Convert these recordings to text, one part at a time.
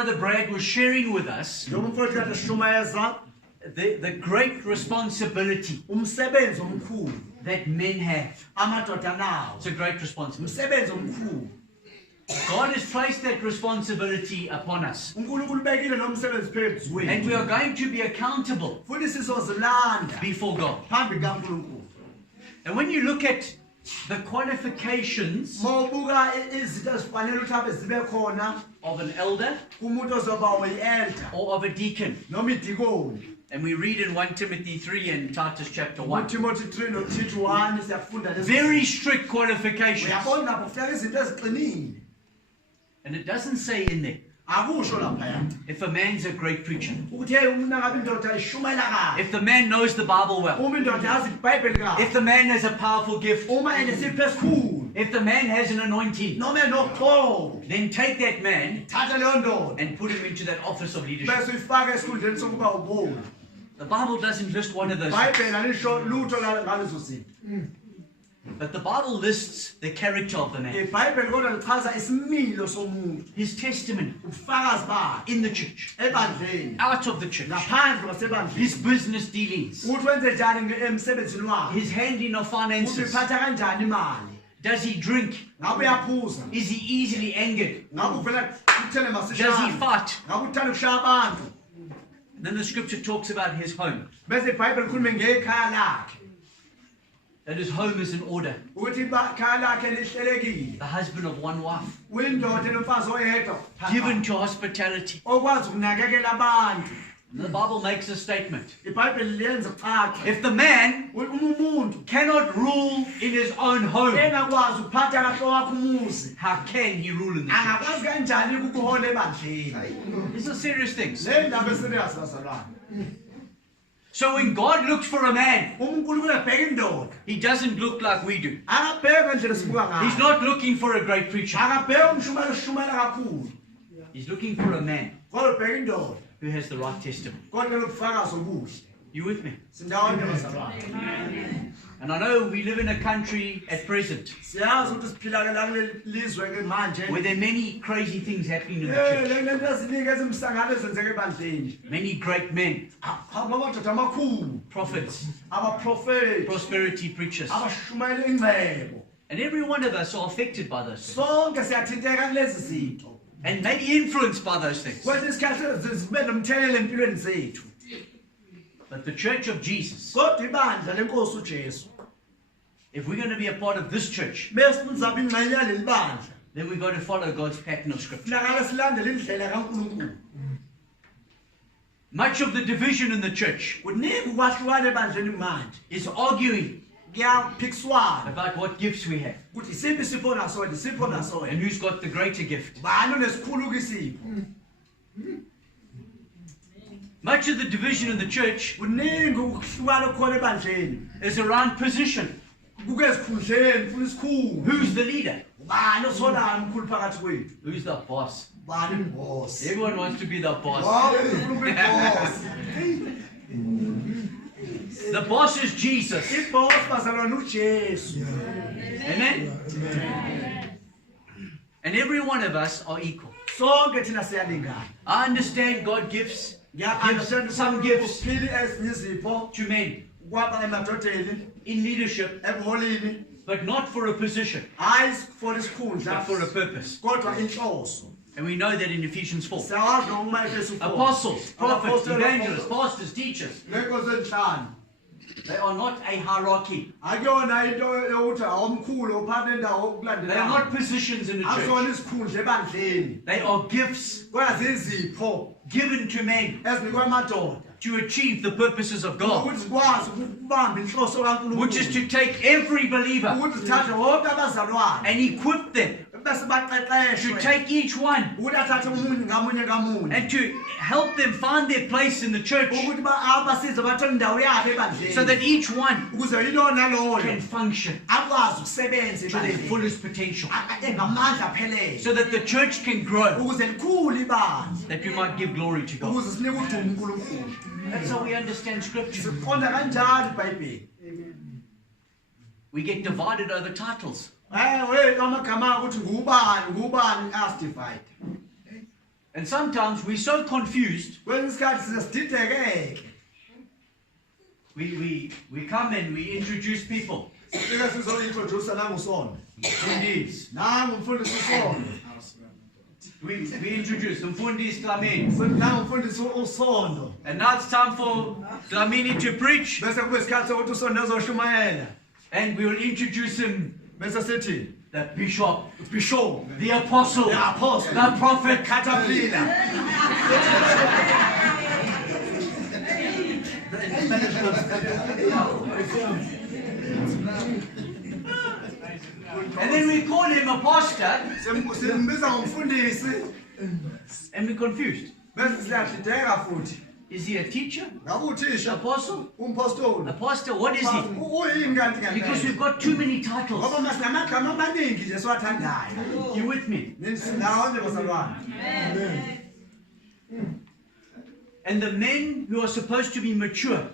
Brother Brad was sharing with us the great responsibility that men have. It's a great responsibility. God has placed that responsibility upon us. And we are going to be accountable before God. And when you look at the qualifications of an elder or of a deacon, and we read in 1 Timothy 3 and Titus chapter 1, very strict qualifications. And it doesn't say in there, if a man's a great preacher, if the man knows the Bible well, if the man has a powerful gift, if the man has an anointing, then take that man and put him into that office of leadership. The Bible doesn't list one of those things. But the Bible lists the character of the man, his testimony in the church, out of the church, his business dealings, his handling of finances. Does he drink? Is he easily angered? Does he fight? Then the scripture talks about his home. That his home is in order. The husband of one wife, given to hospitality. The Bible makes a statement. If the man cannot rule in his own home, how can he rule in the church? These are serious things. So when God looks for a man, he doesn't look like we do. He's not looking for a great preacher. He's looking for a man who has the right testimony. You with me? And I know we live in a country at present where there are many crazy things happening in the church. Many great men, prophets, prosperity preachers. And every one of us are affected by those things. And maybe influenced by those things. But the church of Jesus, if we're going to be a part of this church, then we've got to follow God's pattern of scripture. Much of the division in the church is arguing about what gifts we have and who's got the greater gift. Much of the division in the church is around position. Who's the leader? Who's the boss? Everyone wants to be the boss. The boss is Jesus. Amen? And every one of us are equal. I understand God gives some gifts to men in leadership, but not for a position, but for a purpose. And we know that in Ephesians 4. Apostles, prophets, evangelists, pastors, teachers. They are not a hierarchy. They are not positions in the church. They are gifts given to men to achieve the purposes of God, which is to take every believer and equip them, to take each one and to help them find their place in the church, so that each one can function to their fullest potential, so that the church can grow, that we might give glory to God. That's how we understand scripture. We get divided over And sometimes we're so confused. We come and we introduce people. Mfundis. We introduce Mfundis Dlamini. And now it's time for Dlamini to preach. And we will introduce him. The bishop, the apostle, the prophet, caterpillar. And then we call him a pastor, and we're confused. Is he a teacher? Apostle? A pastor? What is he? Because we've got too many titles. You with me? And the men who are supposed to be mature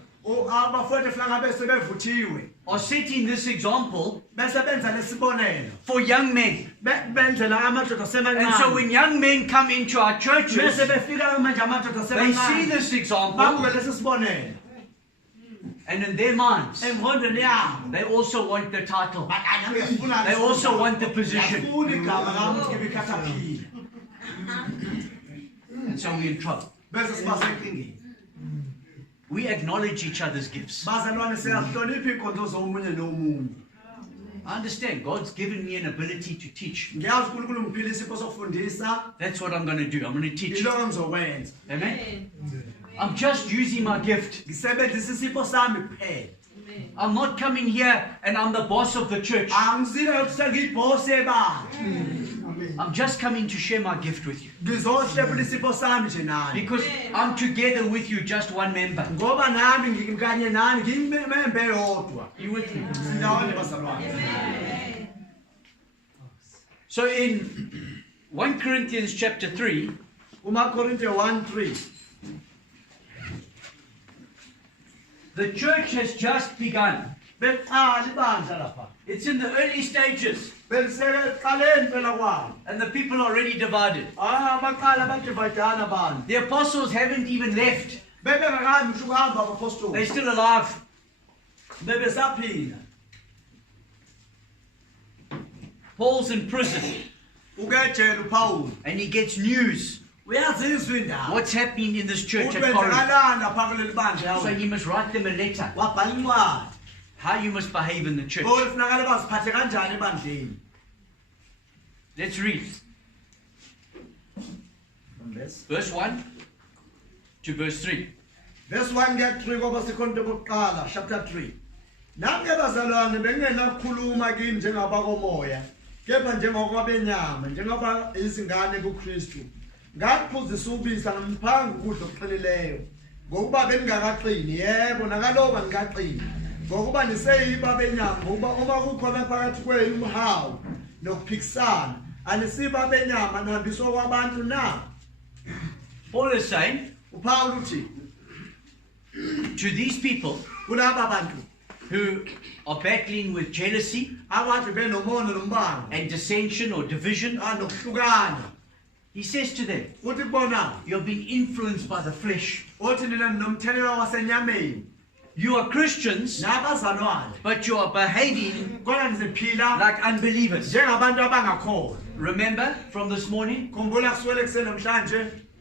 are setting this example for young men. And so when young men come into our churches, they see this example, and in their minds, they also want the title. They also want the position. And so we're in trouble. We acknowledge each other's gifts. I understand God's given me an ability to teach. That's what I'm going to do. I'm going to teach. Amen? I'm just using my gift. I'm not coming here and I'm the boss of the church. I'm just coming to share my gift with you. Because I'm together with you, just one member. You with me? So in 1 Corinthians chapter 3, the church has just begun. It's in the early stages. And the people are already divided. The apostles haven't even left. They're still alive. Paul's in prison. And he gets news. What's happening in this church at Corinth? So he must write them a letter. How you must behave in the church. Let's read. Verse 1 to verse 3. Verse 1 get 3 chapter 3. Nami abazalwane bengenakhuluma kimi njengabakomoya, kepha njengokwabanyama, njengoba izingane kuKristu. Ngakuphuzisa ubisa ngemphangu ukudla okuqhelileyo. Ngokuba bengakaqini, yebo nakaloba ngikaqini. Ngokuba niseyiba benyama, ngokuba uma kukhona phakathi kwenu umhawu nokuphikisana, anisiba benyama nihambiswa kwabantu na. Paul is saying, uPaul uthi, to these people kulaba bantu who are battling with jealousy and dissension or division, he says to them, you're being influenced by the flesh. You are Christians, but you are behaving like unbelievers. Remember from this morning,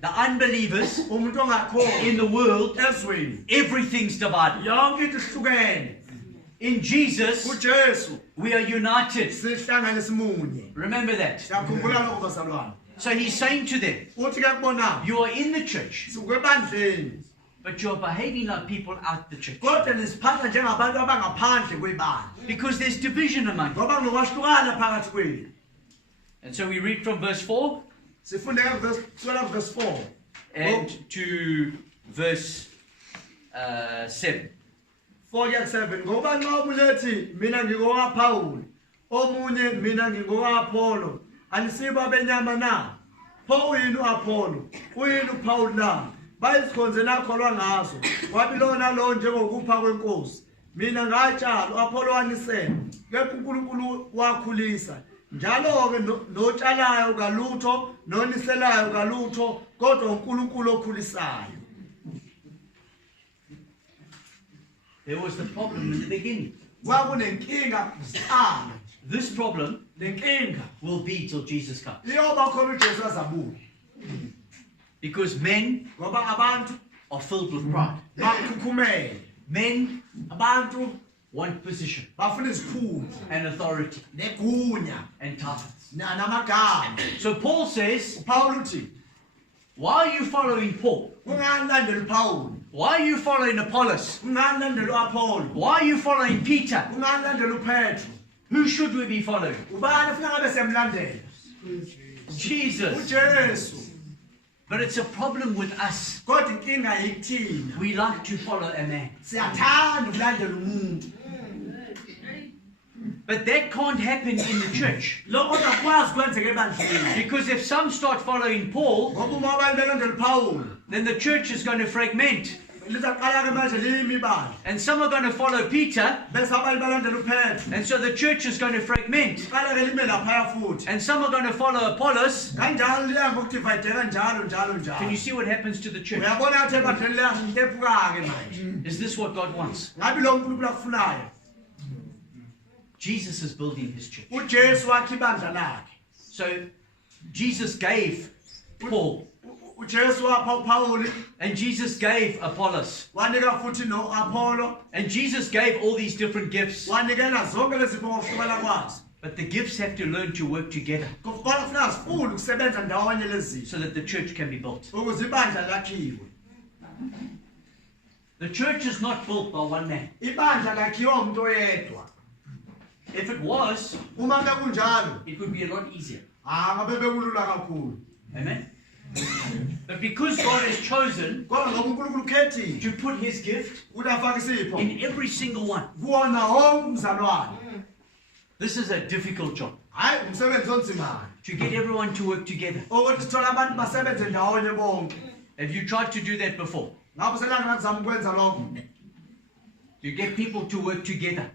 the unbelievers in the world, everything's divided. In Jesus, we are united. Remember that. So he's saying to them, you are in the church, but you are behaving like people out the church. Because there's division among you. And so we read from verse 4 and to verse 7. 4-7. Ngoba nxa ulethi mina ngingowapawuli, omunye mina ngingowapolo, anisiba benyama na. Pho uyini uApolo, uyini uPaul na. Bayizikhonze nakholwa ngazo. Wabilona lo njengokupha kwenkosi. Mina ngatshala, uApolo wanisela. Kepha uNkulunkulu wakhulisa. Njalo ke notshalayo kalutho, noniselayo kalutho, kodwa uNkulunkulu okhulisayo. There was the problem in the beginning. Kwakunenkinga kuqala. This problem Lenkinga will be till Jesus comes. iyoba khona uJesu azabuya. Because men Ngoba abantu are filled with pride. bakhukhumele. Men Abantu want position bafuna izikhundla and authority negunya and titles. namagama. So Paul says, Paul uthi, why are you following Paul? ungani landela uPaul? Why are you following Apollos? Ungani landela uApollo? Why are you following Peter? Ungani landela uPetro? Who should we be following? Ubani ufuna ngabe semlandela? Jesus. uJesu. But it's a problem with us. Kodwa inkinga yikuthina. We like to follow a man. Siyathanda ukulandela umuntu. But that can't happen in the church. Lokho akwazi kwenzeka ebandleni. Because if some start following Paul, Ngoba uma abantu belandela uPaul, then the church is going to fragment. lizaqala ke manje limi ibandla. And some are going to follow Peter, Bese abantu balandela uPetro. and so the church is going to fragment. Qala ke lime laphaya futhi. And some are going to follow Apollos. Kanjalo liya ngokudivayideka njalo Can you njalo. see what happens to the church? Uyabona ukuthi ebandleni liya ngitephuka ke manje. Is this what God wants? Ngabe lo uNkulunkulu akufunayo. Jesus is building his church. uJesu wakhe ibandla lakhe. So Jesus gave Paul, uJesu wapha uPaul, and Jesus gave Apollos, wanika futhi noApollo, and Jesus gave all these different gifts. wanikela zonke lezi zinto ngokuhlukana kwazo. But the gifts have to learn to work together Kufanele ufuna sifunde ukusebenza ndawonye lezi so that the church can be built. ukuze ibandla lakhiwe. The church is not built by one man. Ibandla lakhiwe umuntu oyedwa. If it was, Uma bekunjalo, it would be a lot easier. ngabe bekulula kakhulu. Amen? But because God has chosen Kodwa ngoba uNkulunkulu ukhethile to put his gift ukuthi afake isipho in every single one, kuwona wonke umzalwane. this is a difficult job. Hayi umsebenzi onzima. To get everyone to work together. Ukuthi sithola abantu basebenze ndawonye bonke. Have you tried to do that before? Ngabe selanga ngizama ukwenza lokho. You get people to work together.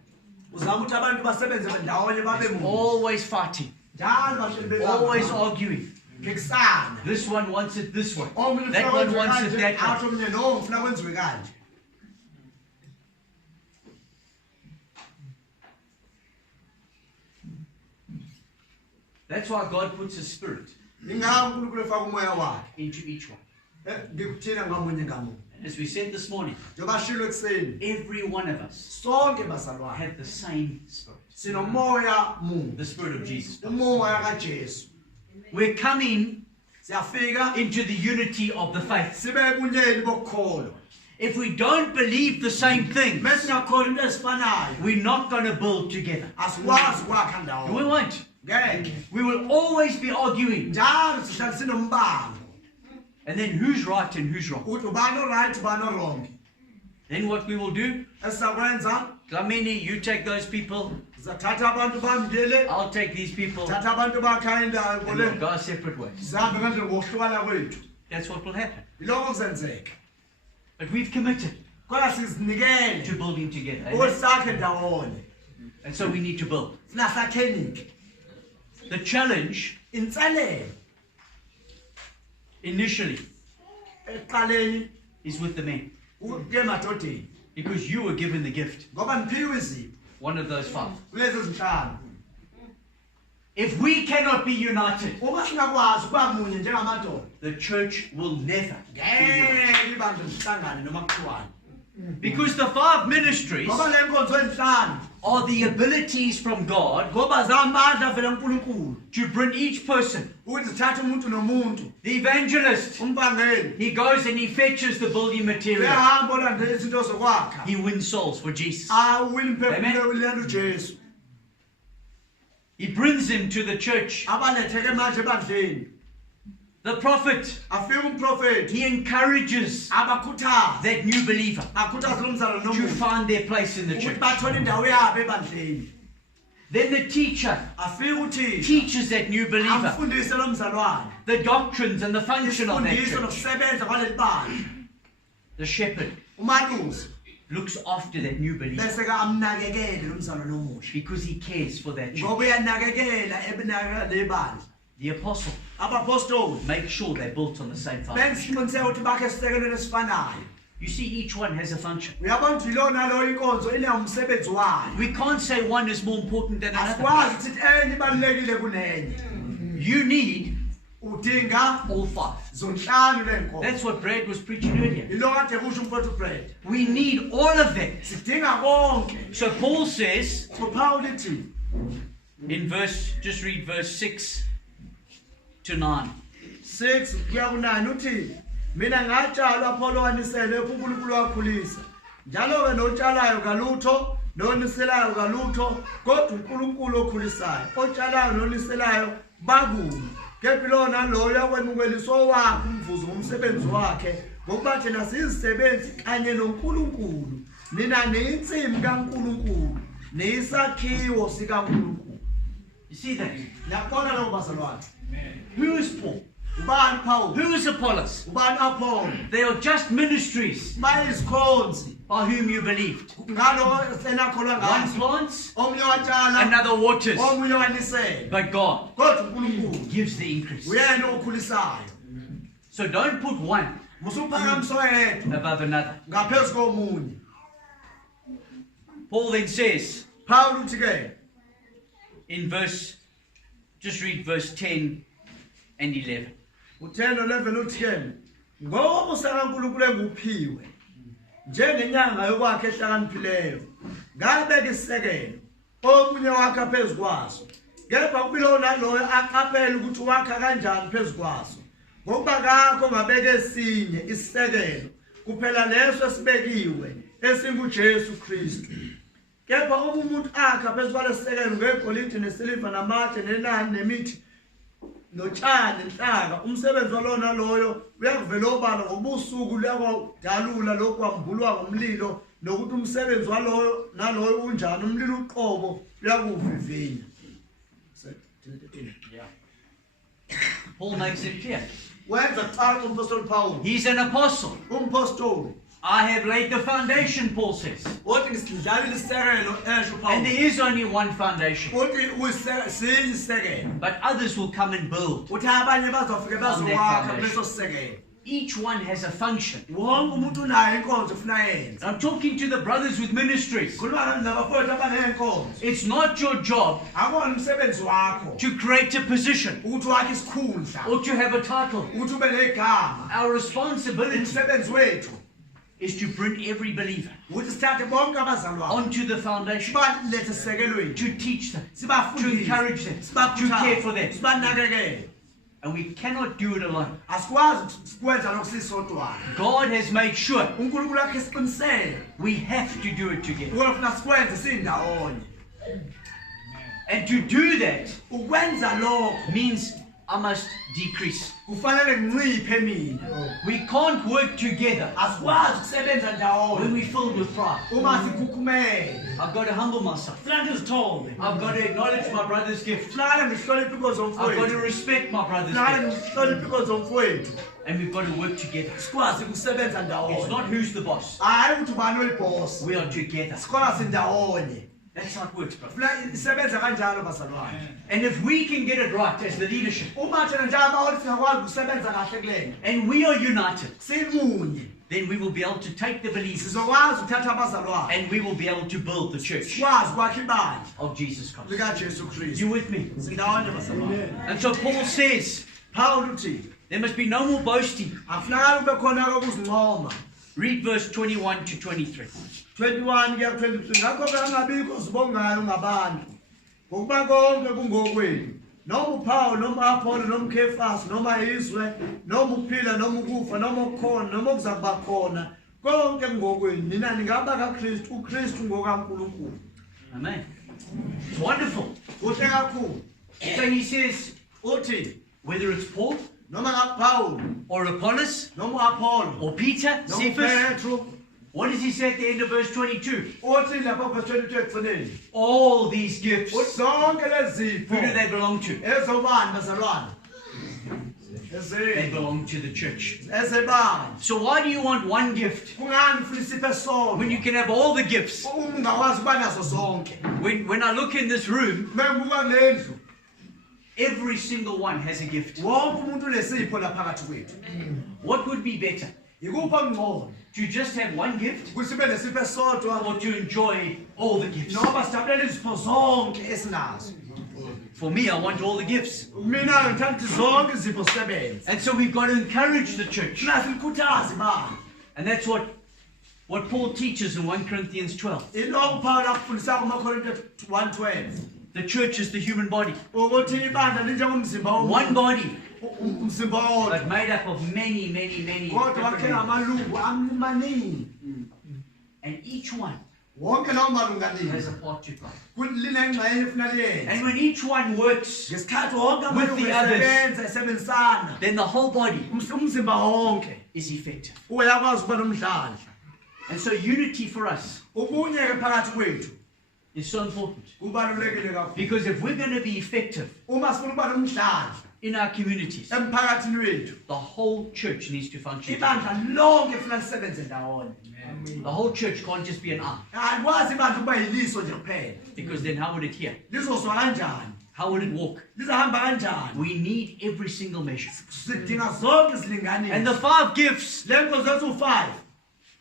Uzama ukuthi abantu basebenze ndawonye babe munye. Always fighting. Njalo bahleli belapha. Always arguing. Ngekisana. This one wants it this way. Omunye That ufuna one kwenziwe wants it kanje, that athi way. omunye no ngifuna kwenziwe kanje. That's why God puts his spirit Ingakho uNkulunkulu efaka umoya wakhe. into each one. Ngikuthina ngamunye ngamunye. As we said this morning, Njengoba shilo ekuseni, every one of us sonke bazalwane had the same spirit. sinomoya munye. The spirit of Jesus. Umoya kaJesu. We're coming Siyafika into the unity of the faith. sibe ebunyeni bokukholwa. If we don't believe the same things, Bese ngakholwa into ezifanayo. we're not going to build together. Asikwazi ukwakha We ndawonye. won't. Ngeke. We will always be arguing. Njalo sihlala sinombango. And then who's right and who's wrong? Uthi ubani oright ubani wrong. Then what we will do, Esizakwenza Dlamini, you take those people, sizathatha abantu bamngele, I'll take these people, thatha abantu bakha indawo and we'll kule. go our separate ways. Sihambe ngandle ngokuhlukana kwethu. That's what will happen. Ilokho kuzenzeka. But we've committed Kodwa sizinikele to building together. Amen? ukuthi sakhe ndawonye. And so we need to build. Sina sakhenike. The challenge Inselelo initially eqaleni is with the men. ke madodeni. Because you were given the gift, Ngoba niphiwe izipho one of those 5. kulezi zinhlanu. If we cannot be united, Uma singakwazi ukuba munye njengamadoda, the church will never be united. ngeke ibandla lihlangane noma kuthiwani. Because the 5 ministries Ngoba le nkonzo enhlanu are the abilities from God ngoba zamandla avela kuNkulunkulu to bring each person. ukuthi zithathe umuntu nomuntu. The evangelist, Umbangeli he goes and he fetches the building material. uyahamba olandela izinto zokwakha. He wins souls for Jesus. Awuwini Amen. impefumulo kulento uJesu. He brings him to the church. Abaletheke manje ebandleni. The prophet, Afika umprofeti he encourages abakhuthaza. that new believer Akhuthaza lo mzalwane to nomuntu find their place in the ukuthi church. bathole indawo yabo ebandleni. Then the teacher Afika uthi teaches that new believer amfundise lo mzalwane. the doctrines and the function of that Isifundise church. nokusebenza kwaleli bandla. The shepherd Umalusi looks after that new believer bese ke amnakekele lo mzalwane omusha. because he cares for that church. Ngoba uyanakekela ebinakekela le bandla. the apostle. Make sure they're built on the same foundation. You see, each one has a function. We can't say one is more important than another. You need all five. That's what Brad was preaching earlier. We need all of them. So Paul says in verse, just read verse 6 to 9. 6 kuya ku9 uthi mina ngatshala Apollo wanisele uNkulunkulu wakhulisa njalo ke notshalayo kalutho noniselayo kalutho kodwa uNkulunkulu okhulisayo otshalayo noniselayo bakumi kepha lona lo yakwemukeliswa wakhe umvuzo womsebenzi wakhe ngokuba thina sizisebenzi kanye noNkulunkulu nina niyinsimu kaNkulunkulu niyisakhiwo sikaNkulunkulu. You see that? Yaqona lo bazalwane. Who is Paul? Who is Apollos? They are just ministries by whom you believed. One plants, another waters, but God gives the increase. So don't put one above another. Paul then says in verse, just read verse 10 and 11. U10:11 uthi ngoba usakaNkulunkulu enguphiwe njengenyanga yokwakhe ehlakaniphileyo ngabeka isekelo omunye wakhe phezukwaso kepha kubilona loyo aqaphela ukuthi wakha kanjani phezukwaso ngokuba kakho ngabeka esinye isekelo kuphela leso esibekiwe esinguJesu Kristu kepha umuntu akha phezukwalesekelo ngegolide nesiliva namatshe nenani nemithi notshani inhlaka umsebenzi walona loyo uyakuvela obala ngobusuku luyakwadalula lokwambulwa ngomlilo nokuthi umsebenzi waloyo naloyo unjani umlilo uqobo uyakuvivinya. Paul makes it clear. He's an apostle. I have laid the foundation, Paul says. And there is only one foundation. But others will come and build on that foundation. Each one has a function. I'm talking to the brothers with ministries. It's not your job to create a position or to have a title. Our responsibility is to bring every believer onto the foundation, to teach them, to encourage them, to care for them. And we cannot do it alone. God has made sure we have to do it together. And to do that means I must decrease. We can't work together when we're filled with pride. I've got to humble myself. I've got to acknowledge my brother's gift. I've got to respect my brother's gift. And we've got to work together. It's not who's the boss. We are together. That's how it works, brother. And if we can get it right as the leadership, and we are united, then we will be able to take the believers and we will be able to build the church of Jesus Christ. You with me? And so Paul says, there must be no more boasting. Read verse 21 to 23. 21 kuya 23 ngakho bangabikho sibongayo ngabantu ngokuba konke kungokwenu noma uPaul noma Apollo noma uKefas noma izwe noma uphila noma ukufa noma ukukhona noma okuzakuba khona konke kungokwenu nina ningaba kaKristu uKristu ngokaNkulunkulu. Amen. It's wonderful. Kuhle kakhulu. So he says, whether it's Paul noma Paul or Apollos noma Apollo or Peter, Cephas, what does he say at the end of verse 22? All these gifts, who do they belong to? They belong to the church. So why do you want one gift when you can have all the gifts? When I look in this room, Every single one has a gift. Wonke umuntu unesipho la phakathi kwethu. What would be better? Yikuphi okungcono? To just have one gift, Kusibe nesipho esodwa or to enjoy all the gifts? noma sijabulele izipho zonke esinazo. For me, I want all the gifts. Mina ngithanda ukuthi zonke izipho zisebenze. And so we've got to encourage the church. Thina sikhuthaze bani. And that's what Paul teaches in 1 Corinthians 12. Ilokhu Paul akufundisa kumaKorinte 1:12. The church is the human body. Ukuthi ibandla linjengomzimba womuntu. One body, Umzimba wodwa. but made up of many Kodwa different wakhe members. amalungu amaningi. And each one Wonke lawo malungu has a amaningi. part to play. Linengxenye efuna liyenze. And when each one works, Ngesikhathi wonke With amalungu the others. esebenza esebenzisana. then the whole body Umzimba wonke is effective. uyakwazi ukuba nomdlandla. And so unity for us Ubunye ke phakathi kwethu is so important. kubalulekile kakhulu. Because if we're going to be effective Uma sifuna ukuba nomdlandla in our communities, emphakathini wethu, the whole church needs to function. ibandla lonke funa lisebenze ndawonye. The whole church can't just be an eye. Alikwazi ibandla ukuba yiliso nje kuphela. Because then how would it hear? Lizozwa kanjani? How would it walk? Lizahamba kanjani? We need every single measure. Sidinga zonke And the izilinganiso. 5 gifts Le nkonzo zethu 5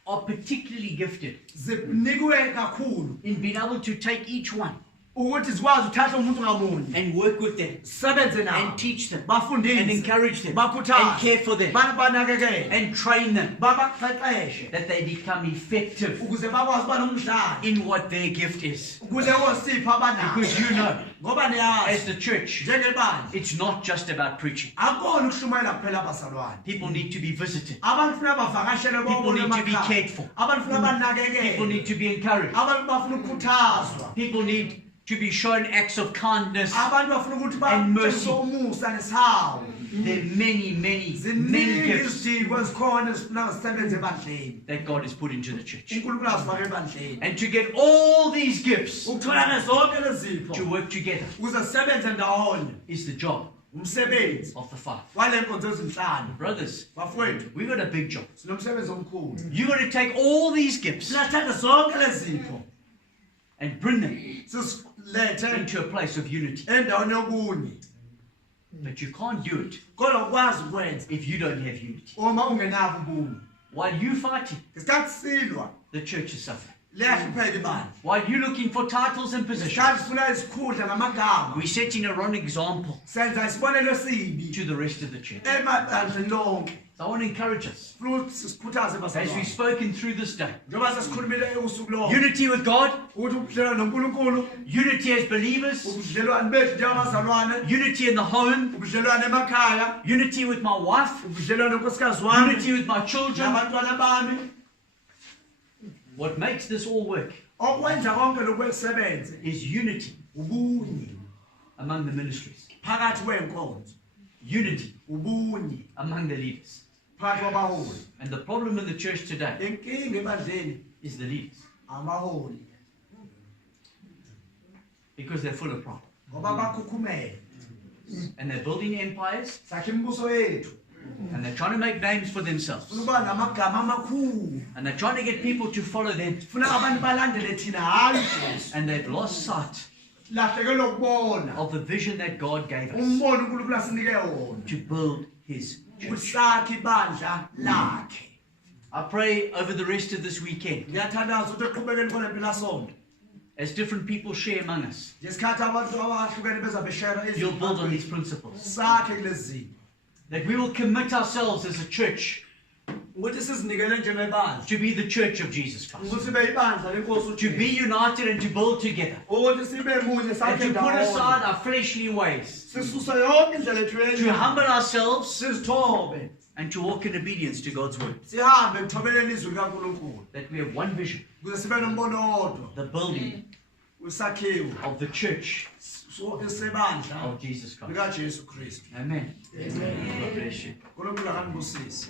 are particularly gifted zinikwe kakhulu in being able to take each one ukuthi zikwazi uthatha umuntu ngamunye. and work with them Sebenze nawo. and teach them and Bafundise. encourage them Bakhuthaze. and care for them Banakekele. and train them Babaqeqeshe that they become effective ukuze bakwazi ukuba nomdlandla in what their gift is. kuleyo sipho abanako. Because you know, Ngoba as niyazi the church, njengebandla it's not just about preaching. akukona ukushumayela kuphela abazalwane. People need to be visited. Abantu funa bavakashele People bonke need to be emakhaya. cared for. Abantu funa People need banakekele. to be encouraged. Abantu bafuna ukukhuthazwa. People need to be shown acts of kindness. Abantu bafuna ukuthi And mercy. batshengise umusa nesihawu. There are many Ziningi gifts izidingo ezikhona ezifuna zisebenze ebandleni. that God has put into the church. uNkulunkulu azifake ebandleni. And to get all these gifts Ukutholana zonke lezi to zipho work together ukuze sisebenze ndawonye is the job umsebenzi of the 5. wale nkonzo ezinhlanu. Brothers, Bafowethu, we've got a big job. sinomsebenzi omkhulu. You've got to take all these gifts Sinathatha zonke lezi zipho and bring them sisilethe into a place of unity. endaweni yokunye. But you can't do it Kodwa ukwazi ukwenza if you don't have unity. uma ungenabo ubunye. While you fighting, Ngesikhathi silwa the church is suffering. liyahlupheka ibandla. While you looking for titles and positions, Ngesikhathi sifuna izikhundla namagama, we're setting a wrong example senza isibonelo esibi to the rest of the church. emabandleni lonke. So I want to encourage us, Funa ukuthi sikhuthaze as abazalwane. we've spoken through this day, Njengoba sesikhulumile usuku lonke unity with God, ukuthi ubudlelwano noNkulunkulu, unity as believers, ubudlelwano bethu njengabazalwane, unity in the home, ubudlelwano emakhaya, unity with my wife, ubudlelwano nonkosikazi wami, unity with my children. nabantwana bami. What makes this all work Okwenza konke lokhu kusebenze is unity ubunye among the ministries, phakathi kwenkonzo, unity ubunye among the leaders. phakathi kwabaholi. And the problem in the church today Inkinga ebandleni is the leaders, amaholi because they're full of pride ngoba bakhukhumele. and they're building empires Sakhe imibuso yethu and they're trying to make names for themselves funa ukuba namagama amakhulu, and they're trying to get people to follow them, funa abantu balandele thina hayi uJesu. and they've lost sight Lahlekelwe ukubona of the vision that God gave us umbono uNkulunkulu asinike wona to build His church. usakhe ibandla lakhe. I pray over the rest of this weekend, Ngiyathandaza ukuthi eqhubekeni kona mpelasonto as different people share among us, ngesikhathi abantu abahlukene bezabe share you'll build on these izinto principles, sakhe kulezi zinto that we will commit ourselves as a church ukuthi sizinikele njengebandla to be the church of Jesus Christ, ukuthi sibe ibandla lenkosi to be uJesu, united and to build together, ukuthi sibe munye and sakhe to put aside ndawonye, our fleshly ways, sisuse yonke indlela ethu to humble ourselves sizithobe, and to walk in obedience to God's word, sihambe ekuthobeleni izwi likaNkulunkulu that we have one vision, ukuze sibe nombono owodwa the building wesakhiwo of the church sebandla of Jesus Christ. likaJesu Kristu. Amen. God bless you. uNkulunkulu akanibusise.